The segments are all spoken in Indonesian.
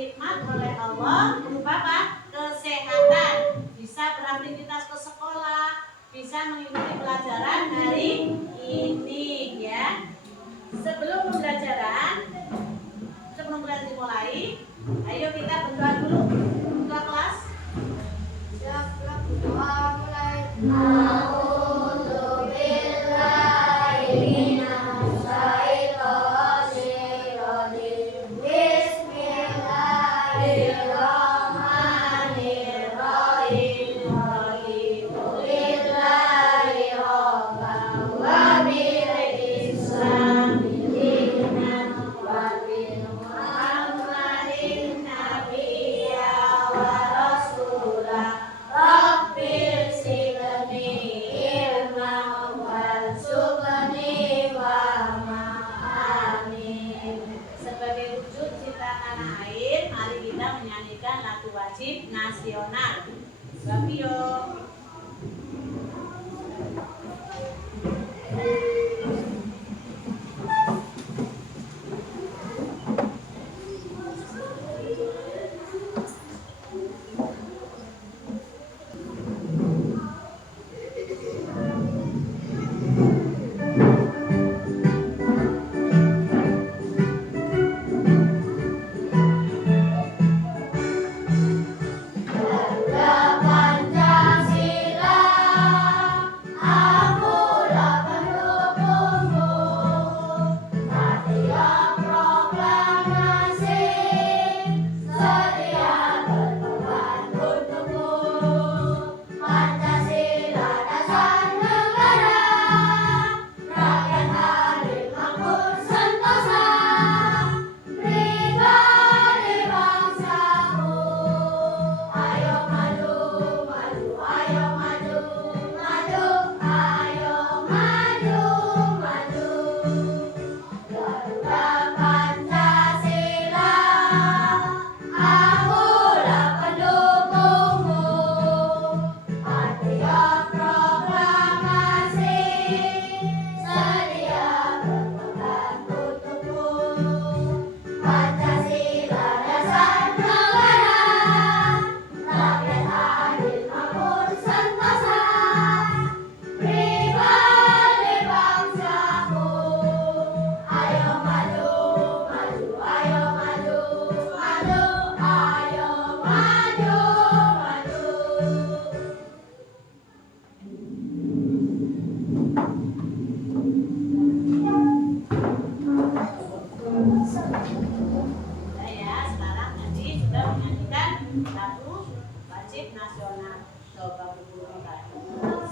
nikmat oleh Allah berupa apa? Kesehatan, bisa beraktivitas ke sekolah, bisa mengikuti pelajaran hari ini ya. Sebelum pembelajaran dimulai, ayo kita berdoa dulu. Buka kelas. Siap, berdoa mulai. Wajib nasional. Babio.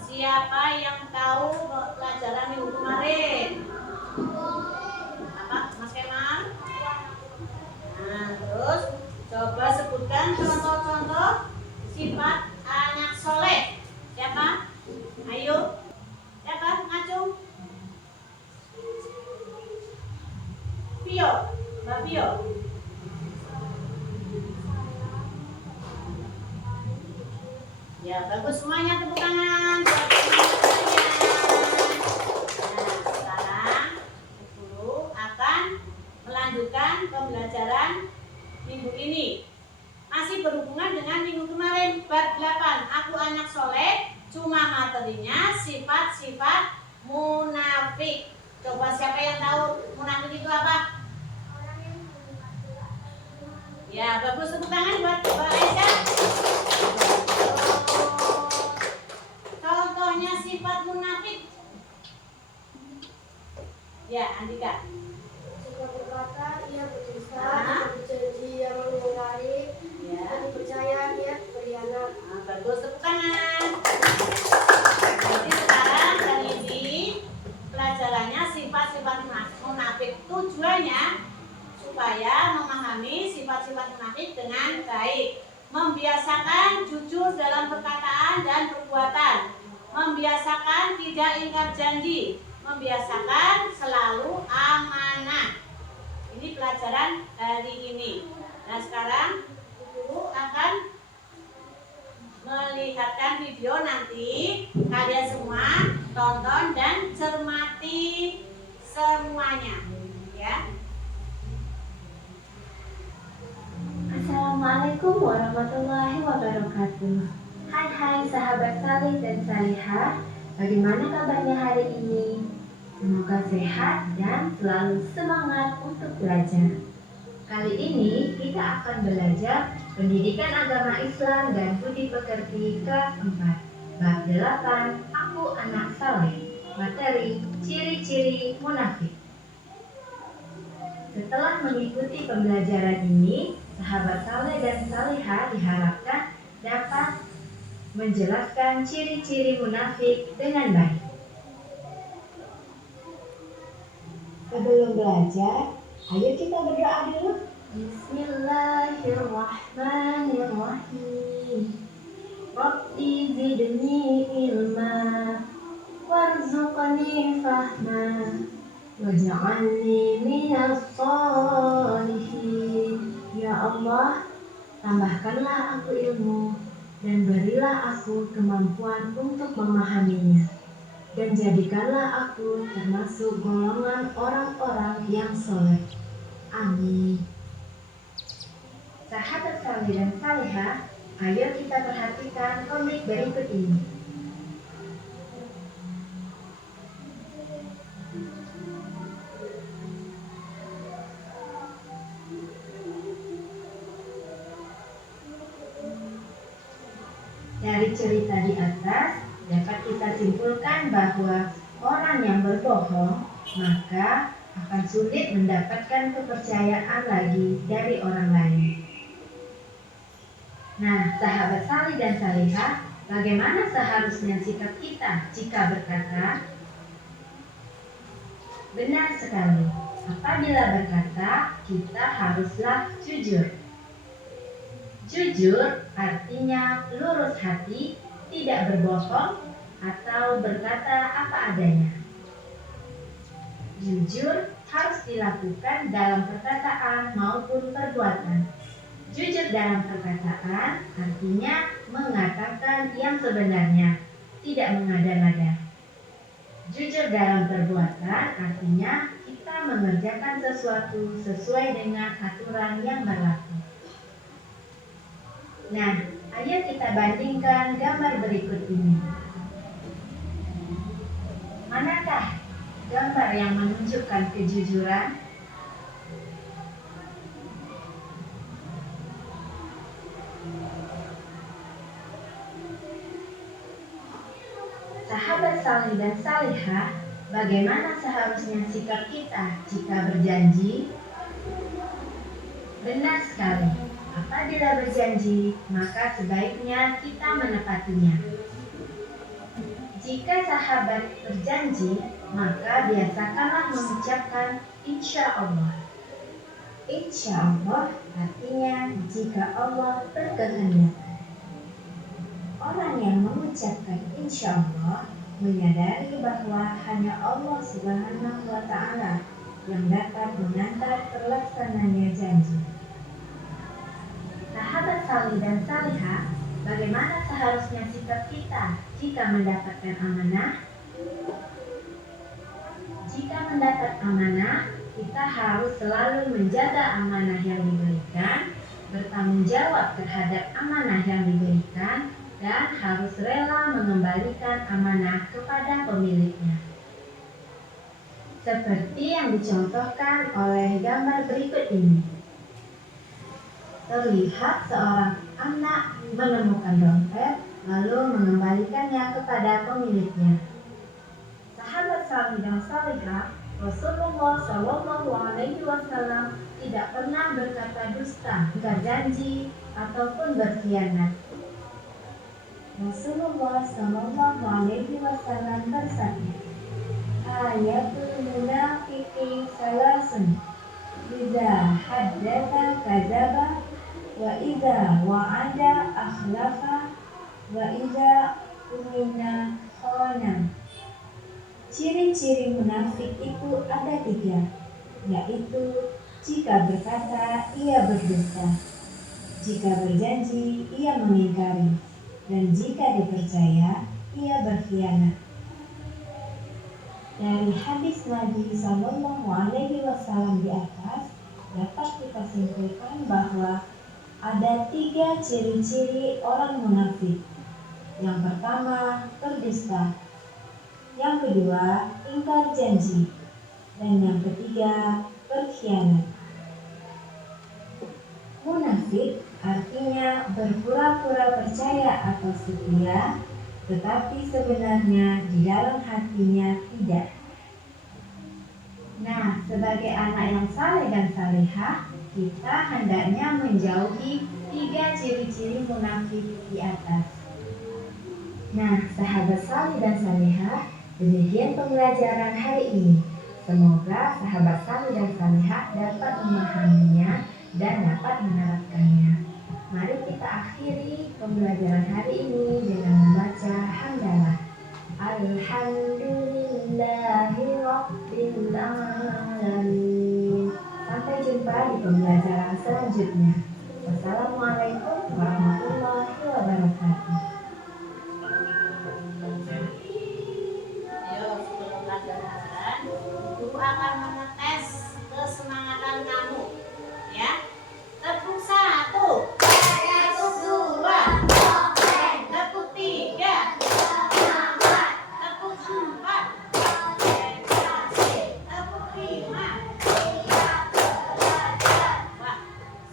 Siapa yang tahu pelajaran minggu kemarin? Apa, Mas Kemal? Nah, terus coba sebutkan contoh-contoh sifat anak soleh. Siapa? Ayo. Siapa? Ngacung. Pio. Mbak Pio. Ya, bagus semuanya, tepuk tangan. Nah, sekarang guru akan melanjutkan pembelajaran minggu ini. Masih berhubungan dengan minggu kemarin, bab 8. Aku anak soleh, cuma materinya sifat-sifat munafik. Coba siapa yang tahu munafik itu apa? Ya, bagus, tepuk tangan buat Mbak Aisyah. Contohnya sifat munafik. Ya, Andika. Jika berkata ia berdusta, berjanji ia mengingkari, Ya. dipercaya ia berkhianat. Nah, bagus, tepuk tangan. Jadi sekarang kali ini pelajarannya sifat-sifat munafik. Tujuannya supaya memahami sifat-sifat munafik dengan baik. Membiasakan jujur dalam perkataan dan perbuatan, membiasakan tidak ingkar janji, membiasakan selalu amanah. Ini pelajaran hari ini. Nah, sekarang guru akan melihatkan video, nanti kalian semua tonton dan cermati semuanya ya. warahmatullahi wabarakatuh. Hai sahabat salih dan salihah, bagaimana kabarnya hari ini? Semoga sehat dan selalu semangat untuk belajar. Kali ini kita akan belajar pendidikan agama Islam dan budi pekerti kelas 4, bab 8, Aku Anak Saleh, materi ciri-ciri munafik. Setelah mengikuti pembelajaran ini, sahabat saleh dan salihah diharapkan dapat menjelaskan ciri-ciri munafik dengan baik. Sebelum belajar, ayo kita berdoa dulu. Bismillahirrahmanirrahim. Rabbi zidni ilma warzuqni fahma waj'alni minas sholihin. Ya Allah, tambahkanlah aku ilmu dan berilah aku kemampuan untuk memahaminya, dan jadikanlah aku termasuk golongan orang-orang yang soleh. Amin. Sahabat salih dan salihah, ayo kita perhatikan komik berikut ini. Dari cerita di atas dapat kita simpulkan bahwa orang yang berbohong maka akan sulit mendapatkan kepercayaan lagi dari orang lain. Nah, sahabat salih dan salihah, bagaimana seharusnya sikap kita jika berkata? Benar sekali, apabila berkata kita haruslah jujur. Jujur artinya lurus hati, tidak berbohong atau berkata apa adanya. Jujur harus dilakukan dalam perkataan maupun perbuatan. Jujur dalam perkataan artinya mengatakan yang sebenarnya, tidak mengada-ngada. Jujur dalam perbuatan artinya kita mengerjakan sesuatu sesuai dengan aturan yang berlaku. Nah, ayo kita bandingkan gambar berikut ini. Manakah gambar yang menunjukkan kejujuran? Sahabat salih dan salihah, bagaimana seharusnya sikap kita jika berjanji? Benar sekali. Apabila berjanji, maka sebaiknya kita menepatinya. Jika sahabat berjanji, maka biasakanlah mengucapkan insya Allah. Insya Allah artinya jika Allah berkehendak. Orang yang mengucapkan insya Allah menyadari bahwa hanya Allah Subhanahu wa Ta'ala yang dapat mengantar terlaksananya janji. Sahabat salih dan salihah, bagaimana seharusnya sikap kita jika mendapatkan amanah? Jika mendapat amanah, kita harus selalu menjaga amanah yang diberikan, bertanggung jawab terhadap amanah yang diberikan, dan harus rela mengembalikan amanah kepada pemiliknya. Seperti yang dicontohkan oleh gambar berikut ini. Terlihat seorang anak menemukan dompet lalu mengembalikannya kepada pemiliknya. Sahabat salih dan salihah, Rasulullah Shallallahu Alaihi Wasallam tidak pernah berkata dusta, berjanji ataupun berkhianat. Rasulullah Shallallahu Alaihi Wasallam bersabda, ayatul munafiqi salasun, idza haddatsa kadzaba, wa idza wa'ada akhlafa, wa idza umina khana. Ciri-ciri munafik itu ada 3, yaitu jika berkata ia berdusta, jika berjanji ia mengingkari, dan jika dipercaya ia berkhianat. Dari hadis Nabi Sallallahu Alaihi Wasallam di atas dapat kita simpulkan bahwa Ada 3 ciri-ciri orang munafik. Yang pertama, berdusta. Yang kedua, ingkar janji. Dan yang ketiga, berkhianat. Munafik artinya berpura-pura percaya atau setia, tetapi sebenarnya di dalam hatinya tidak. Nah, sebagai anak yang saleh dan salehah, kita hendaknya menjauhi 3 ciri-ciri munafik di atas. Nah, sahabat saleh dan salehah, demikian pembelajaran hari ini. Semoga sahabat saleh dan salehah dapat memahaminya dan dapat menerapkannya. Mari kita akhiri pembelajaran hari ini dengan membaca hamdalah. Alhamdulillahi Rabbil Alamin. Sampai jumpa di pembelajaran selanjutnya. Wassalamualaikum warahmatullahi wabarakatuh. Ayo, sebelum pelajaran, Ibu akan mengetes kesemangatan kamu. Ya, tepuk 1, tepuk 2, tepuk 3, tepuk 4, tepuk 5. Wah,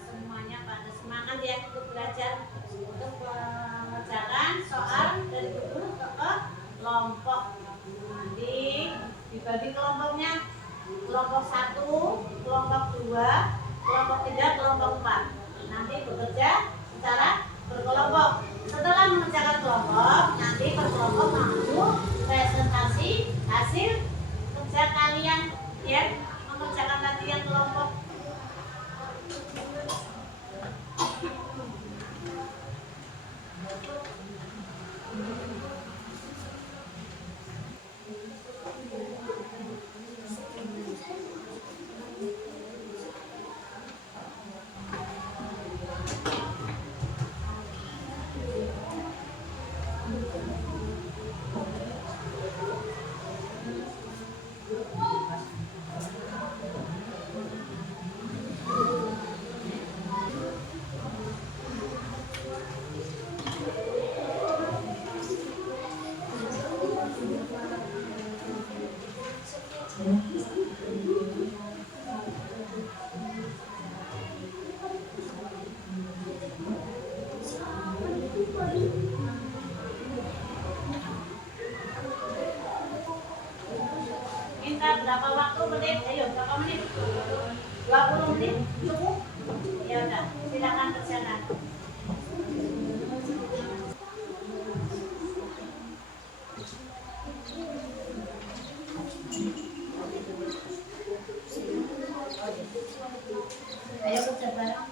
semuanya pada semangat ya untuk belajar, untuk mengerjakan soal dari guru ke kelompok. Nanti dibagi kelompoknya, kelompok 1, kelompok 2, kelompok 3, kelompok 4. Nanti bekerja secara berkelompok. Setelah mengerjakan kelompok, nanti per kelompok mampu presentasi hasil kerja kalian ya, mengerjakan latihan kelompok. Minta berapa waktu menit? Ayo, berapa menit? 20 menit cukup? Ya udah, silakan kerjakan. Ayo kerja bareng.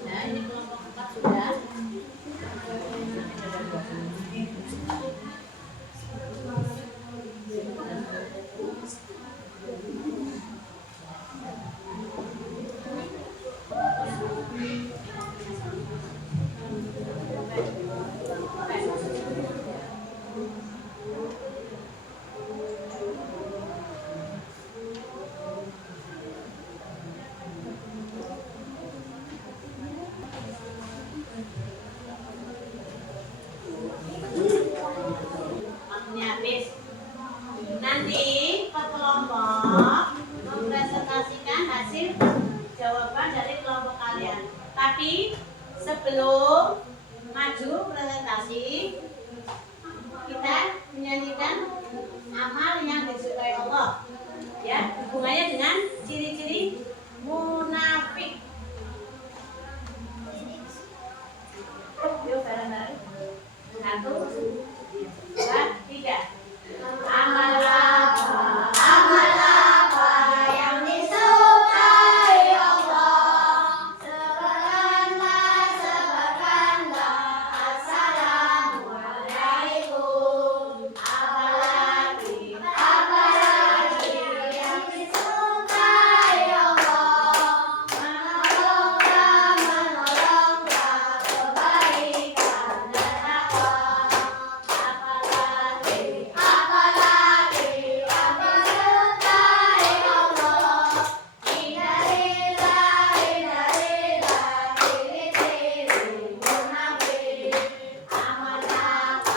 Nah, ini kelompok 4 sudah. Waktunya habis. Nanti per kelompok mempresentasikan hasil jawaban dari kelompok kalian. Tapi sebelum maju presentasi, kita menyanyikan amal yang disukai Allah. Ya, hubungannya dengan ciri-ciri munafik. Yuk bareng-bareng. 1, 2, 3. Amal apa yang disukai Allah? Sebarkanlah assalamualaikum. Apalagi yang disukai Allah. Menolonglah kebaikan dan takwa. Apalagi yang disukai Allah. Hindarilah ciri-ciri munafik. Amal apa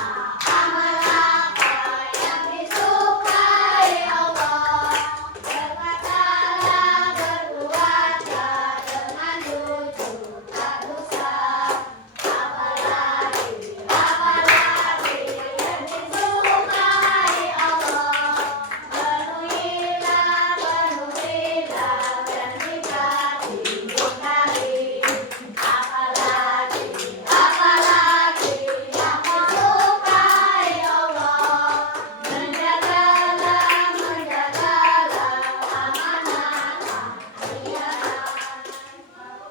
yang disukai Allah? Berkatalah, berbuatlah dengan jujur tak dusta. Apalagi yang disukai Allah. Penuhilah janji ingkari. Apalagi yang disukai Allah. Menjagalah amanah amanah.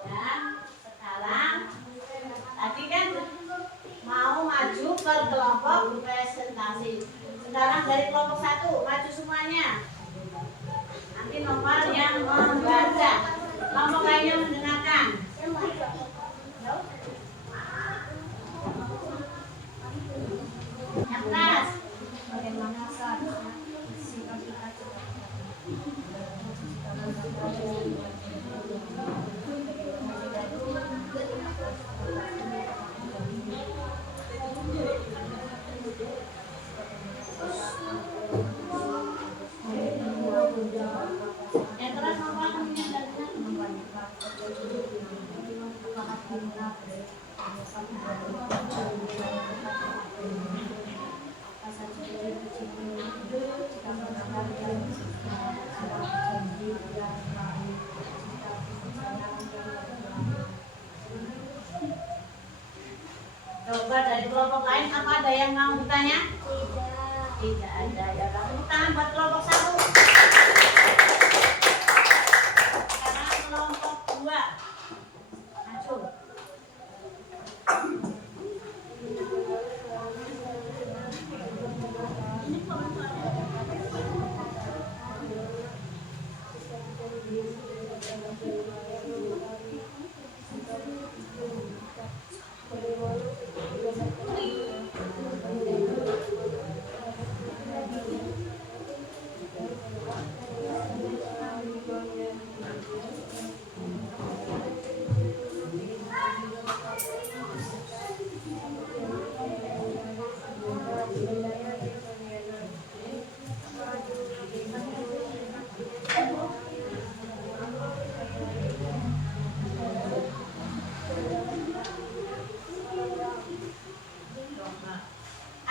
Dan sekarang tadi kan mau maju ke kelompok presentasi. Sekarang dari kelompok 1 maju semuanya. Nanti nomor yang membaca, kelompok lainnya mendengarkan. Yang keras. Bagaimana seharusnya sikap kita Yang keras nomor Coba dari kelompok lain, apa ada yang mau bertanya? Tidak ada. Ya, tepuk tangan buat kelompok 1. Sekarang kelompok 2 maju.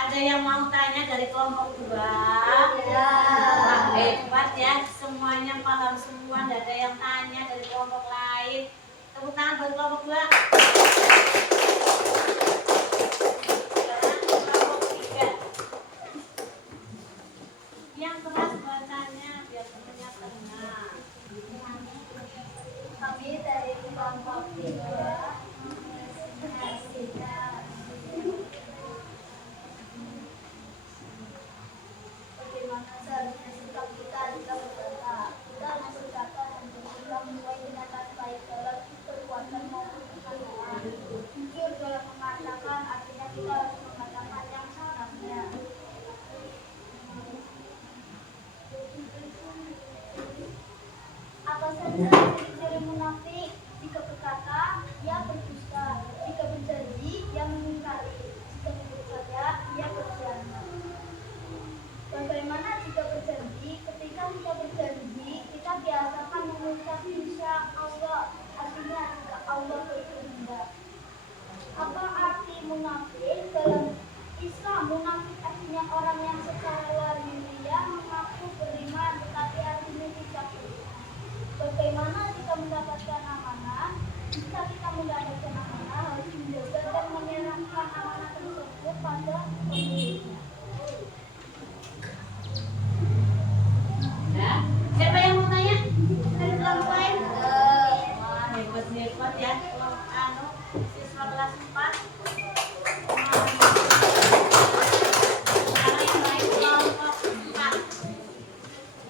Ada yang mau tanya dari kelompok 2? Wah, hebat ya, semuanya paham semua, tidak ada yang tanya dari kelompok lain. Tepuk tangan buat kelompok 2. Sekarang kelompok 3. Yang keras bacanya biar temennya tenang. Kami dari kelompok 3 menyaksikan bagaimana seharusnya sikap kita jika berkata. Kita harus berkata dan bersikap sesuai dengan baik dalam perbuatan maupun perkataan. Jujur dalam mengatakan artinya kita harus mengatakan yang sebenarnya. Apa saja ciri munafik? Jika berkata, ia berdusta. Jika berjanji, ia mengingkari. Jika berpercaya, ia berkhianat. Bagaimana jika berjanji? Ketika kita berjanji, kita biasakan mengucap insya Allah. Artinya jika yang mendapatkan amanah harus menjaga dan menyerahkan amanah tersebut pada pemiliknya. Ya, siapa yang mau tanya? Dari kelompok lain, Wah, hebat-hebat ya. Siswa kelas 4. Sekarang yang lain kelompok 4.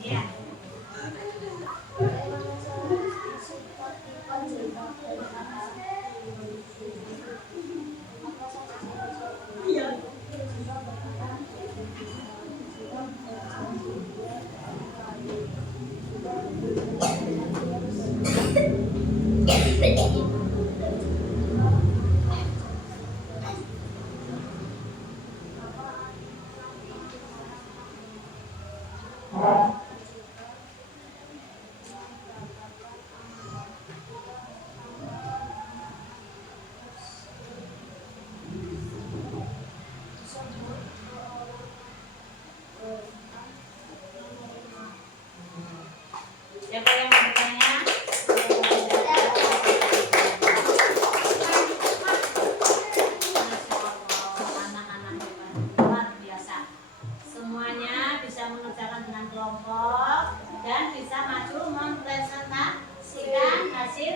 Iya. bagaimana cara sifat cerita dari kata apa saja Iya. juga berkata Siapa yang mau bertanya? Masya Allah, anak-anak hebat, luar biasa. Semuanya bisa mengerjakan dengan kelompok dan bisa maju mempresentasikan hasil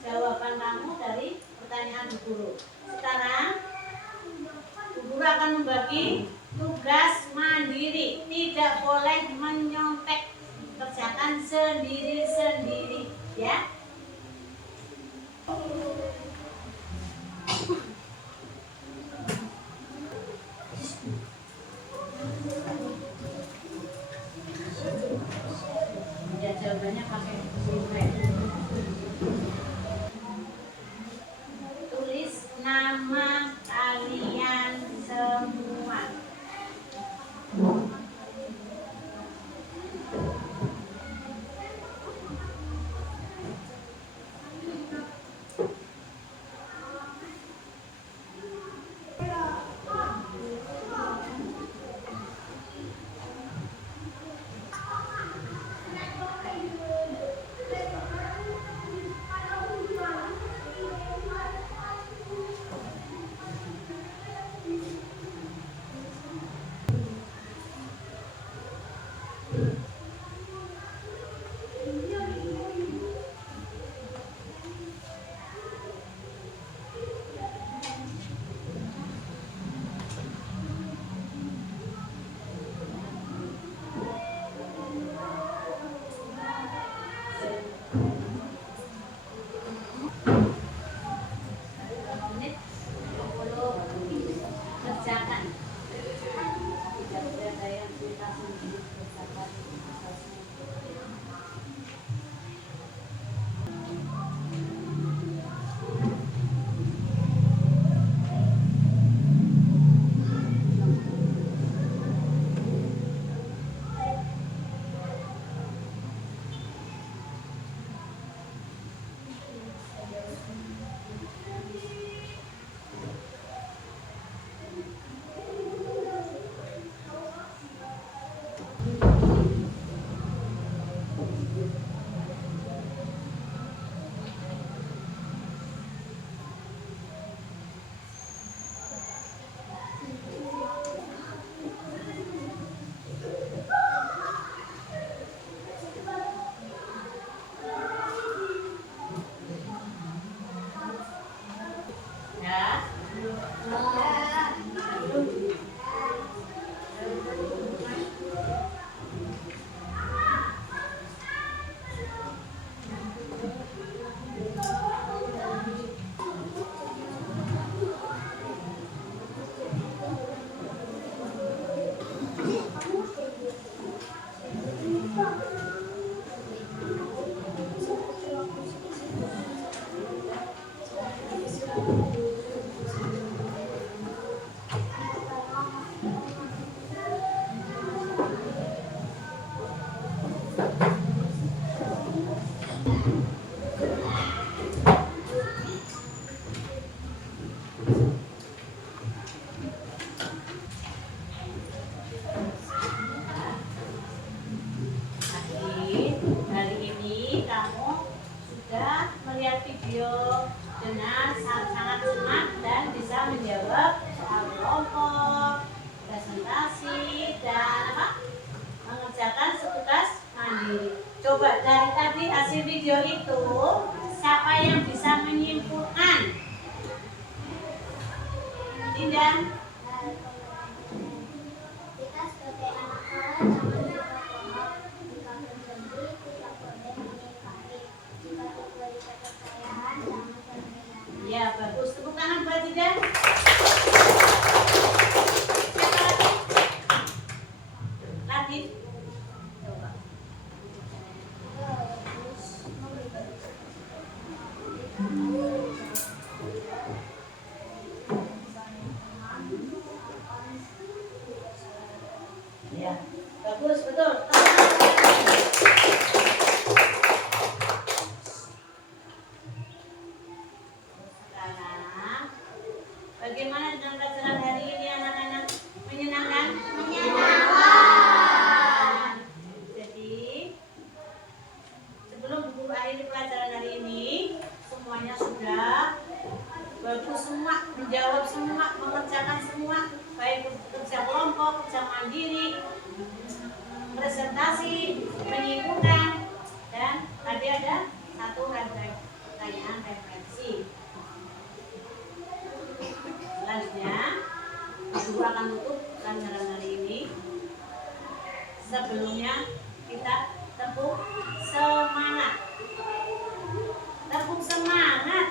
jawaban kamu dari pertanyaan Bu Guru. Sekarang Bu Guru akan membagi tugas mandiri, tidak boleh menyontek, kerjakan sendiri-sendiri ya. Ya, jawabannya pakai pulpen. Tulis nama kalian semua. Menit 20 kerjakan. Tidak boleh ada yang cerita sendiri, kerjakan. Ya. Hari ini kamu sudah melihat video semuanya sangat semangat dan bisa menjawab soal kelompok, presentasi, dan mengerjakan tugas mandiri. Coba dari tadi hasil video itu, siapa yang bisa menyimpulkan? Tidak? Kita sebagai anak salah jangan lupa kelompok. Jika berjanji tidak boleh mengingkari. Jika diberi kepercayaan jangan berkhianat. Ya, bagus. Tepuk tangan buat Tidak. Lagi. Coba. Ya, bagus, betul. Sekarang, bagaimana dengan pelajaran hari ini anak-anak? Menyenangkan? Menyenangkan. Jadi, sebelum guru akhiri pelajaran hari ini, semuanya sudah bagus semua, menjawab semua, mengerjakan semua, baik kerja kelompok, kerja mandiri, presentasi, menyimpulkan, dan tadi ada satu pertanyaan referensi. Selanjutnya, guru akan tutup pelajaran hari ini. Sebelumnya kita tepuk semangat. Tepuk semangat.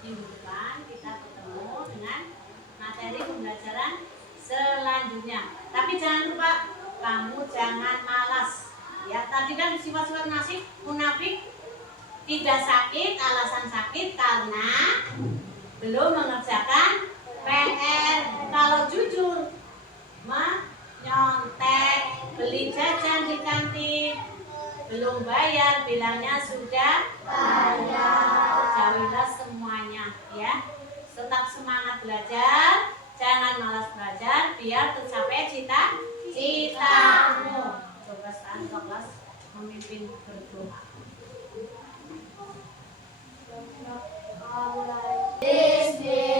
Minggu depan kita ketemu dengan materi pembelajaran selanjutnya. Tapi jangan lupa, kamu jangan malas. Ya, tadi kan sifat-sifat munafik tidak sakit, alasan sakit karena belum mengerjakan PR. Kalau jujur, menyontek, beli jajan di kantin, belum bayar, bilangnya sudah bayar. Jauhilah semuanya, ya. Tetap semangat belajar, jangan malas belajar, biar tercapai cita-citamu. Coba sekarang kelas memimpin berdoa. Bismillah.